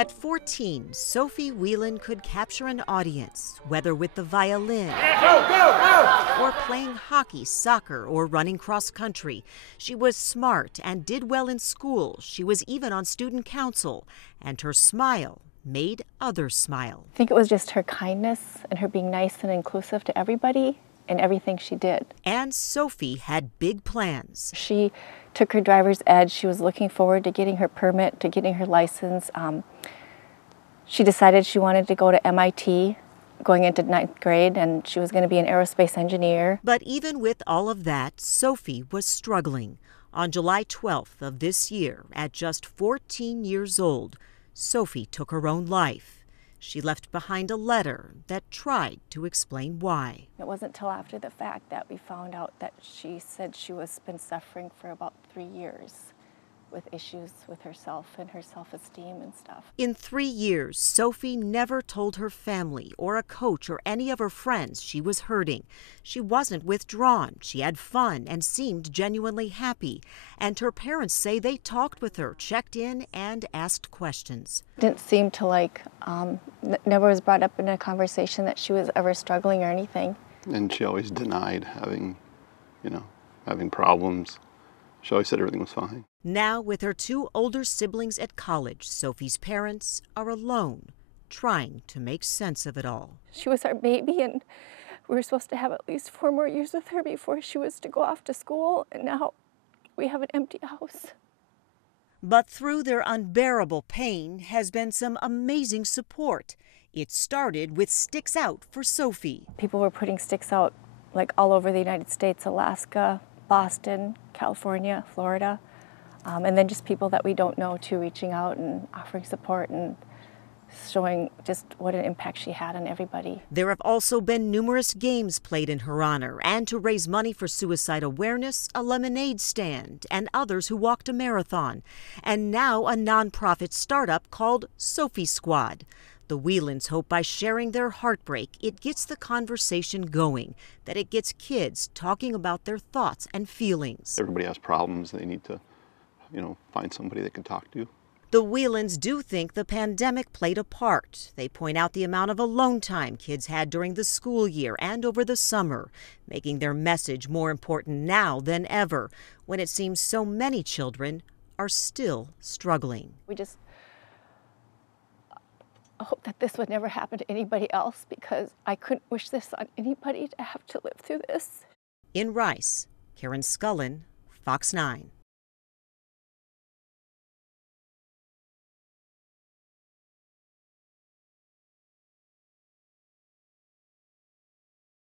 At 14, Sophie Wieland could capture an audience, whether with the violin, or playing hockey, soccer, or running cross country. She was smart and did well in school. She was even on student council, and her smile made others smile. I think it was just her kindness and her being nice and inclusive to everybody in everything she did. And Sophie had big plans. She took her driver's ed. She was looking forward to getting her permit, to getting her license. She decided she wanted to go to MIT going into 9th grade, and she was going to be an aerospace engineer. But even with all of that, Sophie was struggling. On July 12th of this year, at just 14 years old, Sophie took her own life. She left behind a letter that tried to explain why. It wasn't until after the fact that we found out that she said she was been suffering for about 3 years with issues with herself and her self-esteem and stuff. In 3 years, Sophie never told her family or a coach or any of her friends she was hurting. She wasn't withdrawn. She had fun and seemed genuinely happy. And her parents say they talked with her, checked in, and asked questions. Didn't seem to never was brought up in a conversation that she was ever struggling or anything. And she always denied having problems. She always said everything was fine. Now, with her 2 older siblings at college, Sophie's parents are alone, trying to make sense of it all. She was our baby, and we were supposed to have at least 4 more years with her before she was to go off to school, and now we have an empty house. But through their unbearable pain has been some amazing support. It started with Sticks Out for Sophie. People were putting sticks out all over the United States, Alaska, Boston, California, Florida, and then just people that we don't know too, reaching out and offering support and showing just what an impact she had on everybody. There have also been numerous games played in her honor, and to raise money for suicide awareness, a lemonade stand, and others who walked a marathon. And now a nonprofit startup called Sophie's Squad. The Wielands hope by sharing their heartbreak, it gets the conversation going, that it gets kids talking about their thoughts and feelings. Everybody has problems. They need to, find somebody they can talk to. The Wielands do think the pandemic played a part. They point out the amount of alone time kids had during the school year and over the summer, making their message more important now than ever, when it seems so many children are still struggling. We just hope that this would never happen to anybody else, because I couldn't wish this on anybody to have to live through this. In Rice, Karen Scullin, Fox 9.